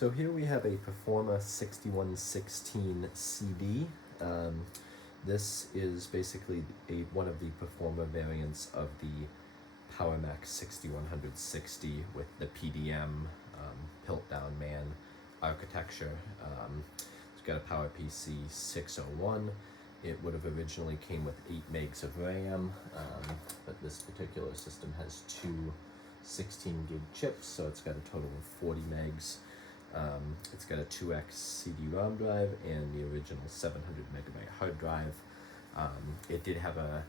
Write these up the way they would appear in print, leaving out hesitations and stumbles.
So here we have a Performa 6116CD. This is basically one of the Performa variants of the PowerMac 6160 with the PDM pilt-down man architecture. It's got a PowerPC 601. It would have originally came with 8 megs of RAM, but this particular system has two 16 gig chips, so it's got a total of 40 megs. It's got a 2x CD-ROM drive and the original 700 megabyte hard drive. It did have a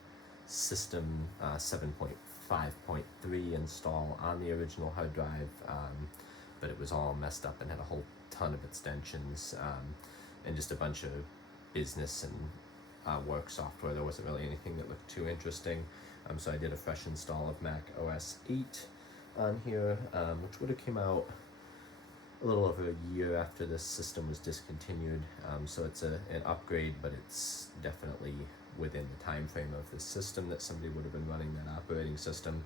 system 7.5.3 install on the original hard drive, but it was all messed up and had a whole ton of extensions and just a bunch of business and work software. There wasn't really anything that looked too interesting, so I did a fresh install of Mac OS 8 on here, which would have came out a little over a year after this system was discontinued, so it's an upgrade, but it's definitely within the time frame of this system that somebody would have been running that operating system.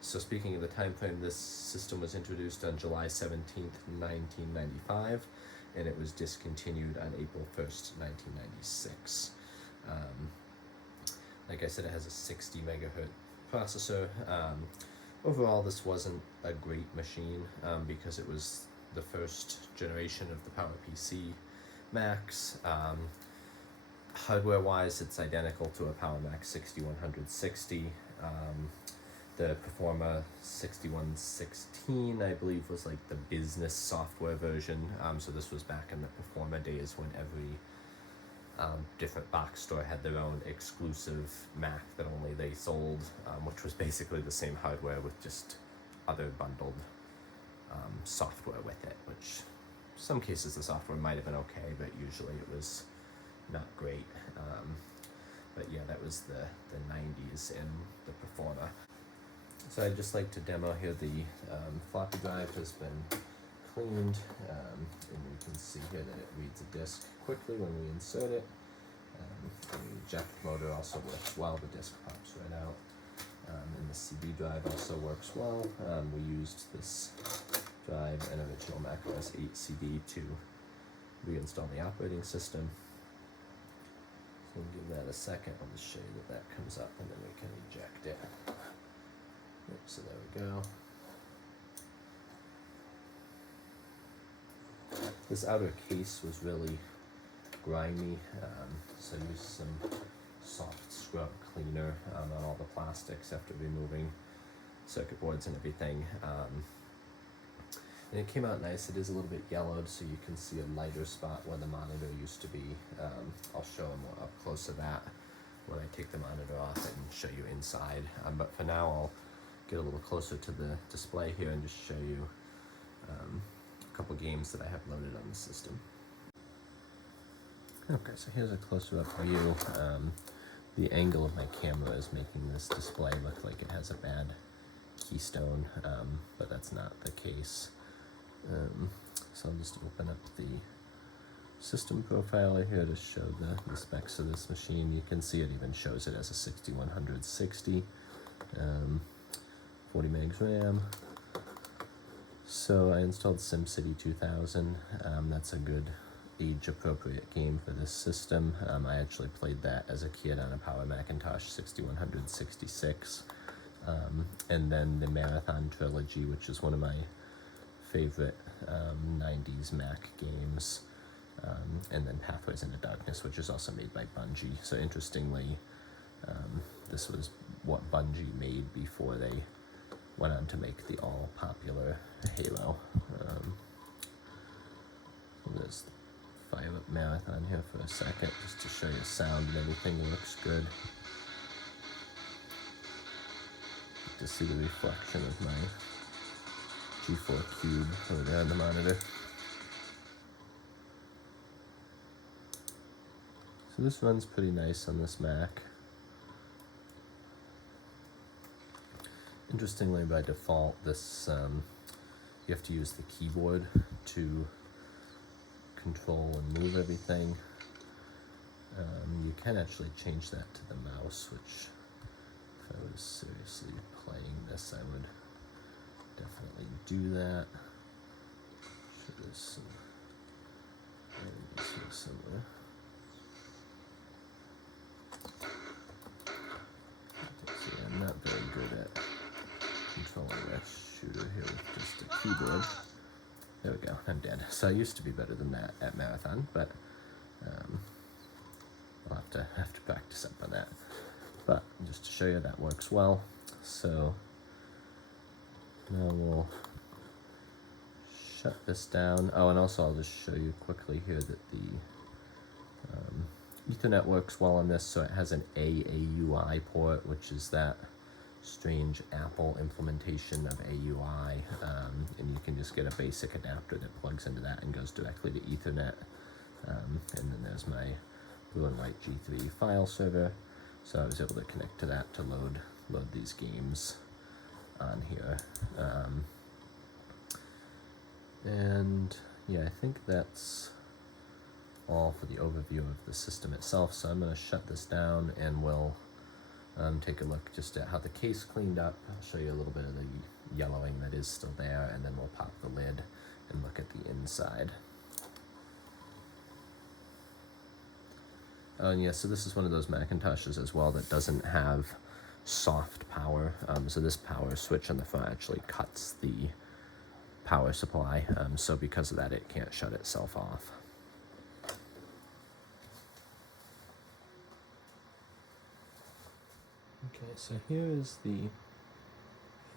So speaking of the time frame, this system was introduced on July 17th, 1995, and it was discontinued on April 1st, 1996. Like I said, it has a 60 megahertz processor. Overall, this wasn't a great machine because it was the first generation of the PowerPC Macs. Hardware-wise, it's identical to a PowerMac 6160. The Performa 6116, I believe, was like the business software version. So this was back in the Performa days when every different box store had their own exclusive Mac that only they sold, which was basically the same hardware with just other bundled software with it, which some cases the software might have been okay, but usually it was not great. But yeah, that was the 90s in the Performa. So I'd just like to demo here the floppy drive has been cleaned, and you can see here that it reads a disk quickly when we insert it. The eject motor also works well, the disk pops right out, and the CD drive also works well. We used this drive and original Mac OS 8 CD to reinstall the operating system. So we'll give that a second. I'll just show you that comes up and then we can eject it. Yep, so there we go. This outer case was really grimy, so I used some soft scrub cleaner on all the plastics after removing circuit boards and everything. And it came out nice. It is a little bit yellowed, so you can see a lighter spot where the monitor used to be. I'll show a more up close of that when I take the monitor off and show you inside. But for now, I'll get a little closer to the display here and just show you a couple games that I have loaded on the system. Okay, so here's a closer up view. The angle of my camera is making this display look like it has a bad keystone, but that's not the case. So I'll just open up the system profiler here to show the specs of this machine. You can see it even shows it as a 6160, 40 megs RAM. So I installed SimCity 2000. That's a good age-appropriate game for this system. I actually played that as a kid on a Power Macintosh 6166. And then the Marathon Trilogy, which is one of my favorite 90s Mac games. And then Pathways into Darkness, which is also made by Bungie. So interestingly, this was what Bungie made before they went on to make the all-popular Halo. We'll just fire up Marathon here for a second, just to show you sound and everything looks good. To see the reflection of my G4 Cube over there on the monitor. So this runs pretty nice on this Mac. Interestingly, by default, this you have to use the keyboard to control and move everything. You can actually change that to the mouse, which if I was seriously playing this, I would definitely do that. keyboard. There we go, I'm dead. So I used to be better than that at Marathon, but I'll have to practice up on that. But just to show you that works well. So now we'll shut this down. Oh, and also I'll just show you quickly here that the Ethernet works well on this, so it has an AAUI port, which is that strange Apple implementation of AUI, and you can just get a basic adapter that plugs into that and goes directly to Ethernet. And then there's my blue and white G3 file server, so I was able to connect to that to load these games on here. And yeah, I think that's all for the overview of the system itself. So I'm going to shut this down and we'll take a look just at how the case cleaned up. I'll show you a little bit of the yellowing that is still there, and then we'll pop the lid and look at the inside. Oh, and yeah, so this is one of those Macintoshes as well that doesn't have soft power. So this power switch on the front actually cuts the power supply. So because of that, it can't shut itself off. Okay, so here is the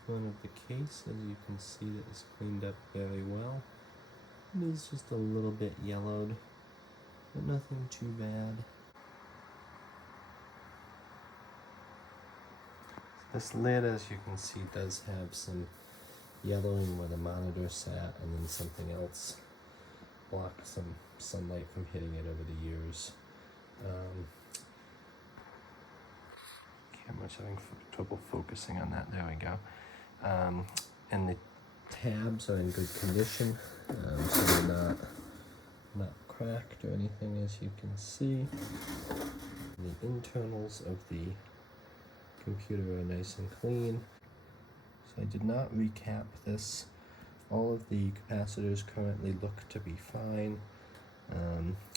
front of the case. As you can see, it is cleaned up very well. It is just a little bit yellowed, but nothing too bad. This lid, as you can see, does have some yellowing where the monitor sat, and then something else blocked some sunlight from hitting it over the years. Camera's having trouble focusing on that. There we go. And the tabs are in good condition, so they're not cracked or anything, as you can see. And the internals of the computer are nice and clean. So I did not recap this. All of the capacitors currently look to be fine.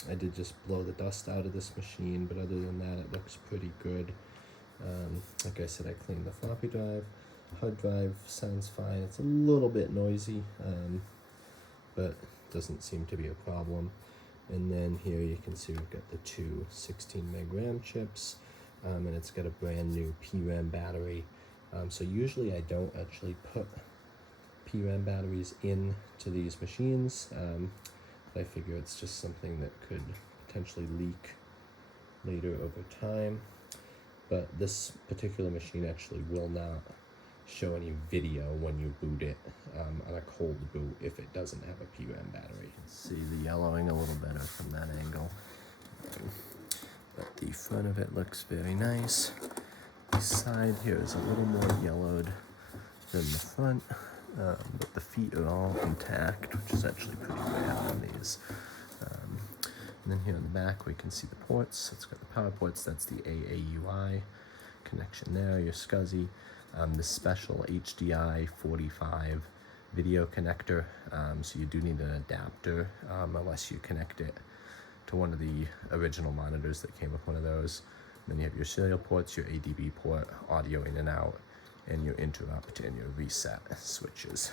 I did just blow the dust out of this machine, but other than that, it looks pretty good. Like I said, I cleaned the floppy drive. Hard drive sounds fine. It's a little bit noisy, but doesn't seem to be a problem. And then here you can see we've got the two 16 meg RAM chips, and it's got a brand new PRAM battery. So usually I don't actually put PRAM batteries into these machines. But I figure it's just something that could potentially leak later over time. But this particular machine actually will not show any video when you boot it on a cold boot if it doesn't have a PRAM battery. You can see the yellowing a little better from that angle. But the front of it looks very nice. The side here is a little more yellowed than the front, but the feet are all intact, which is actually pretty rare on these. And then here on the back we can see the ports. It's got the power ports, that's the AAUI connection there, your SCSI, the special HDI 45 video connector, so you do need an adapter unless you connect it to one of the original monitors that came with one of those. And then you have your serial ports, your ADB port, audio in and out, and your interrupt and your reset switches.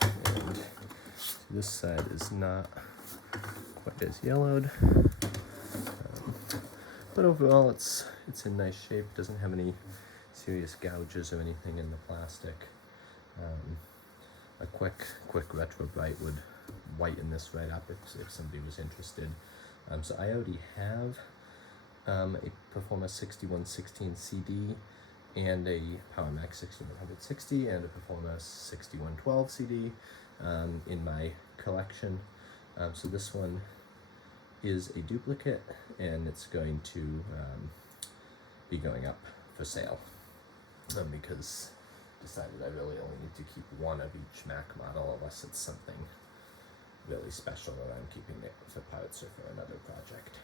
And this side is not quite as yellowed, but overall it's in nice shape. Doesn't have any serious gouges or anything in the plastic. A quick retrobright would whiten this right up if somebody was interested. So I already have a Performa 6116CD and a PowerMac 6160 and a Performa 6112CD in my collection. So this one is a duplicate, and it's going to be going up for sale because I decided I really only need to keep one of each Mac model unless it's something really special that I'm keeping it for parts or for another project.